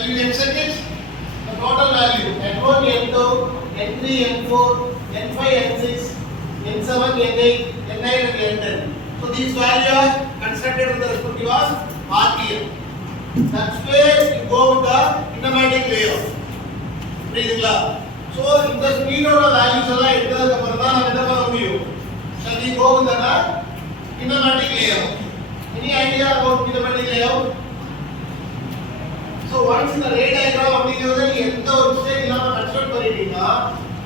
Shall we check it? The total value N1, N2, N3, N4, N5, N6, N7, N8, N9 and N10. So these values are constructed with the respective of RPM. That's where you go with the kinematic layout. புரியுதுங்களா? So இந்த ஸ்பீடோட values எல்லாம் எடுத்ததுக்கு அப்புறம் தான் நம்ம என்ன பண்ண முடியும்? Shall we go with the kinematic layout? Any idea about kinematic layout? So once in the ray diagram அப்படிங்கறது நீ எந்த ஒரு மிஸ்டேக் இல்லாம கன்ஸ்ட்ரக்ட் பண்ணிட்டீங்கன்னா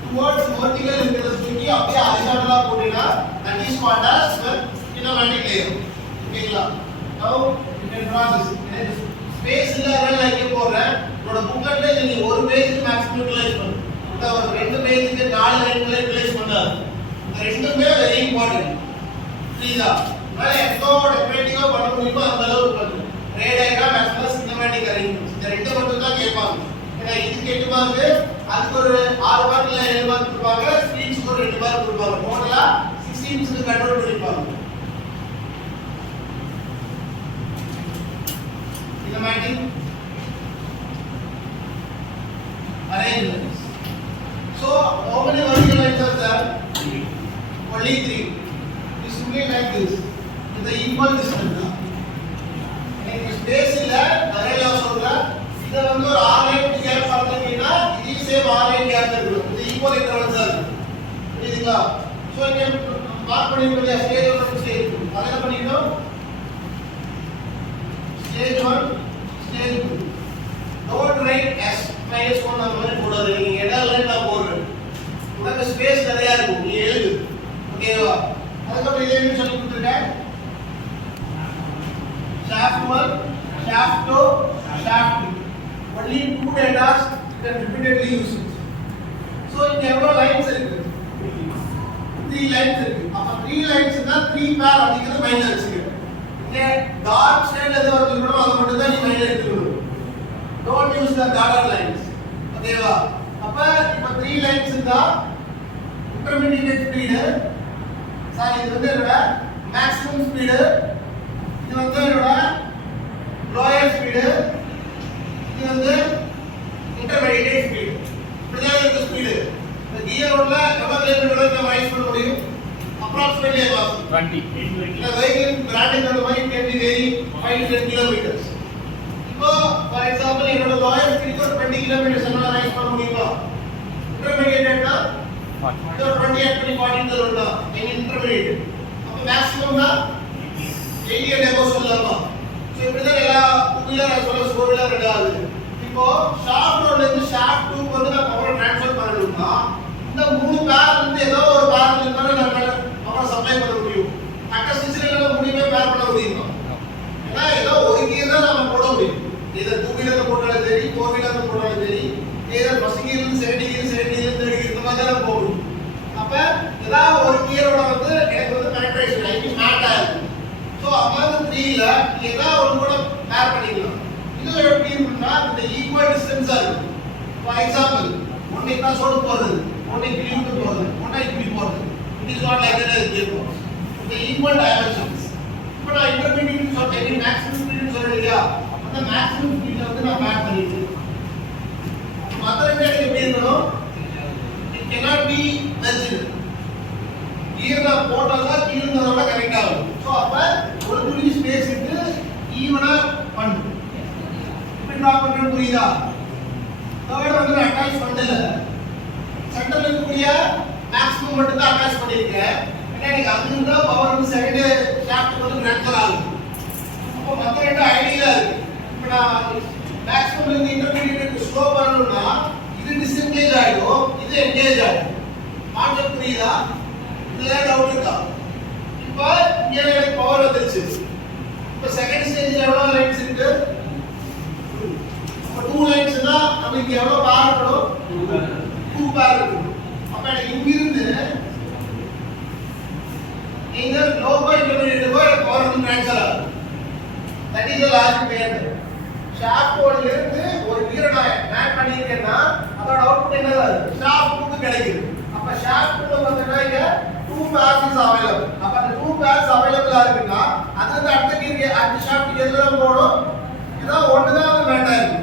towards vertical இருக்கிறத தூக்கி அப்படியே ஹரிசாண்டலா போடினா that is called as kinematic layout. ஓகேங்களா? Now you can draw this. Space இல்லறனால நான் இங்க போறேன். உன்னோட புக்கெட்ல நீ ஒரு பேஜ்க்கு மேக்ஸிமம் யூட்டிலைஸ் பண்ணு. இந்த ஒரு ரெண்டு பேஜ்க்கு நாலு லைன்ல யூட்டிலைஸ் பண்ணாத. இந்த ரெண்டுமே வெரி இம்பார்ட்டன்ட். புரியுதா? நான் எவ்வளோ டெக்கரேட்டிவா பண்ண முடியுமோ அந்த அளவுக்கு பண்ணு. ரே diagram as well as kinematic arrangement. இந்த ரெண்டு மட்டும் தான் கேட்பாங்க. ஏன்னா இதுக்கு 8 மார்க், அதுக்கு ஒரு 6 மார்க் இல்ல 7 மார்க் கொடுப்பாங்க. ஸ்பீச்சுக்கு ஒரு 2 மார்க் கொடுப்பாங்க. டோட்டலா 16 க்கு கண்ட்ரோல் பண்ணிப்பாங்க. Kinematic arrangements. So how many vertical lines are there? Only 3. It is simply like this. With the equal distance. எனக்கு ஸ்பேஸ் இல்ல நிறைய சொல்ற இத வந்து ஒரு r லைன் கேப் பார்த்தீங்கன்னா இது சேம் r லைன் கேப் இருக்கு. இது ஈக்குவல் இன்டர்வல்ஸ் இருக்கு. புரியுதுங்களா? சோ இங்க மார்க் பண்ணிருக்கீங்க ஸ்டேஜ் 1 ஸ்டேஜ் 2. அத என்ன பண்ணிக்கணும்? Stage 1, stage 2. Don't write S minus 1 அந்த மாதிரி போடாதீங்க. நீங்க இடம் லைனா போடுங்க. உனக்கு ஸ்பேஸ் நிறைய இருக்கும். நீ எழுது. ஓகேவா? அதுக்கு இதே மாதிரி சொல்லி கொடுத்துருக்கேன். Shaft 1, shaft 2, shaft 3. Only 2 data can repeatedly use it. So இங்க எவ்வளவு லைன்ஸ் இருக்கு? 3 லைன்ஸ் இருக்கு. அப்ப 3 லைன்ஸ்னா 3 பேர் அப்படிங்கறது மைண்ட்ல வச்சுக்கங்க. டார்க் ஷேட் எது வரணுமோ அத மட்டும் தான் நீ மைண்ட்ல எடுத்துக்கணும். Don't use the dotted lines. ஓகேவா? அப்ப இப்ப 3 லைன்ஸ் இருந்தா இன்டர்மீடியேட் ஸ்பீடு சாரி இது வந்து என்னோட மேக்ஸிமம் ஸ்பீடு, இது வந்து என்னோட லோயர் ஸ்பீடு, இது வந்து இன்டர்மீடியேட் ஸ்பீடு. இப்படிதான் இருக்கு ஸ்பீடு. இந்த கியர் ரோட்ல எவ்வளவு கிலோமீட்டர் நம்ம ரைஸ் பண்ண முடியும்? approximately about 20. The vehicle branding on the bike can be vary 5 to 10 kilometers. இப்போ for example என்னோட lawyer speed ஒரு 20 kilometers என்ன ரைஸ் பண்ண முடியுமா? Intermediate னா 20 at 40 தரும்னா எங்க intermediate. அப்ப maximum னா 80 at above சொல்லலாமா? சோ இப்படி தான் எல்லா wheeler as well as four wheeler இருக்காது. இப்போ shaft ரோட்ல இருந்து shaft 2 க்கு வந்து நான் பவர் ட்ரான்ஸ்ஃபர் பண்ணனும்னா இந்த மூணு பேர் வந்து ஏதோ ஒரு பேர் இருந்தா நம்ம பவர் சப்ளை பண்ண முடியும். அட்ட சிஸ்டம்ல முடியுமே பேர் பண்ண முடியுமா? ஏன்னா ஏதோ ஒரு கியர் தான் நம்ம போட முடியும். இத 2 வீலர்ல போட்டாலும் சரி 4 வீலர்ல போட்டாலும் சரி ஏதோ ஃபர்ஸ்ட் கியர்ல இருந்து செகண்ட் கியர் தேர்ட் கியர் இந்த மாதிரி தான் போக முடியும். அப்ப ஏதாவது ஒரு கியரோட வந்து எனக்கு வந்து கனெக்டேஷன் ஐ மீன் மேட் ஆகும். சோ அமௌண்ட் 3 ல ஏதாவது ஒன்னு கூட பேர் பண்ணிக்கலாம். இதுல எப்படி இருக்குன்னா இந்த ஈக்குவல் டிஸ்டன்ஸா இருக்கும். ஃபார் எக்ஸாம்பிள் ஒன்னு இப்ப சோடு போறது, ஒன்னு இப்படி விட்டு போறது, ஒன்னு இப்படி போறது. It is not like that as gearbox. The equal dimensions. இப்போ நான் இன்டர்மீடியேட் சொல்றேன், மேக்ஸிமம் ஸ்பீட் சொல்றீங்க. அந்த மேக்ஸிமம் ஸ்பீட்ல வந்து நான் மேட் பண்ணிட்டு இருக்கேன். மற்ற ரெண்டு எப்படி இருக்கணும்? It cannot be merged. கியர்ல போட்டதா கீழ இருந்ததோட கனெக்ட் ஆகும். சோ அப்ப ஒரு துளி ஸ்பேஸ் இருக்கு ஈவனா பண்ணு. இப்படி டிரா பண்றது புரியுதா? தேர்ட் வந்து அட்டாச் பண்ணல. சென்டர்ல இருக்கக்கூடிய மேக்ஸிமம் மட்டும் தான் அட்டாச் பண்ணிருக்கேன். ஏன்னா எனக்கு அங்க இருந்தா பவர் வந்து செகண்ட் ஷாஃப்ட் வந்து ட்ரான்ஸ்ஃபர் ஆகும். அப்போ மத்த ரெண்டு ஐடியா இருக்கு. இப்போ நான் மேக்ஸிமம் இருந்து இன்டர்மீடியேட் ஸ்லோ பண்ணனும்னா இது டிஸ்எங்கேஜ் ஆயிடும், இது என்கேஜ் ஆயிடும். கான்செப்ட் புரியுதா? இதுல டவுட் இருக்கா? இப்போ இங்க எனக்கு பவர் வந்துருச்சு. இப்போ செகண்ட் ஸ்டேஜ்ல எவ்வளவு லைன்ஸ் இருக்கு? அப்ப 2 லைன்ஸ்னா நமக்கு எவ்வளவு பார் இருக்கணும்? 2 பார் இருக்கும். அப்ப எனக்கு இங்க இருந்து இந்த லோபா இன்டர்மீடியேட் போய் பவர் வந்து ட்ரான்ஸ்ஃபர் ஆகும். That is the logic behind. Shaft போர்ட்ல இருந்து ஒரு கியரை நான் மேட் பண்ணிருக்கேன்னா அதோட அவுட்புட் என்னது? ஷாஃப்ட் 2 க்கு கிடைக்குது. அப்ப ஷாஃப்ட் 2 வந்தா இங்க 2 pairs is available. அப்ப அந்த 2 pairs available இருக்குன்னா அது வந்து அடுத்த கியருக்கு அடுத்த ஷாஃப்ட் எதுல போடும்? ஏதோ ஒன்னு தான் வந்து மேட் ஆகும்.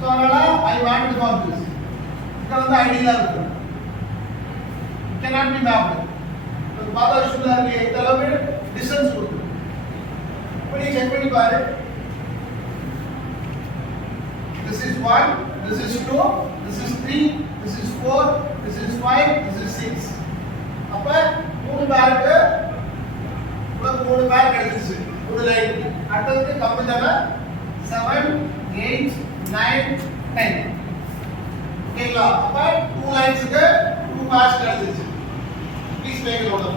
சோ பாயிண்ட் ஃபார் திஸ் இது வந்து ஐடியலா இருக்கு cannot be mapped இது பாதா விஷயத்துல இருக்கு இந்த அளவு டிஸ்டன்ஸ் கொடுக்கும் இப்படி செக் பண்ணி பாரு this is 1 this is 2 this is 3 this is 4 this is 5 this is 6 அப்ப மூணு பேருக்கு உங்களுக்கு மூணு பேர் கிடைச்சிச்சு ஒரு லைன் அடுத்தது கம்மி தான 7 8 9 10 ஓகேங்களா அப்ப 2 லைன்ஸ்க்கு 2 பேர்ஸ் கிடைச்சிச்சு ப்ளீஸ் மேக் இட் நோட்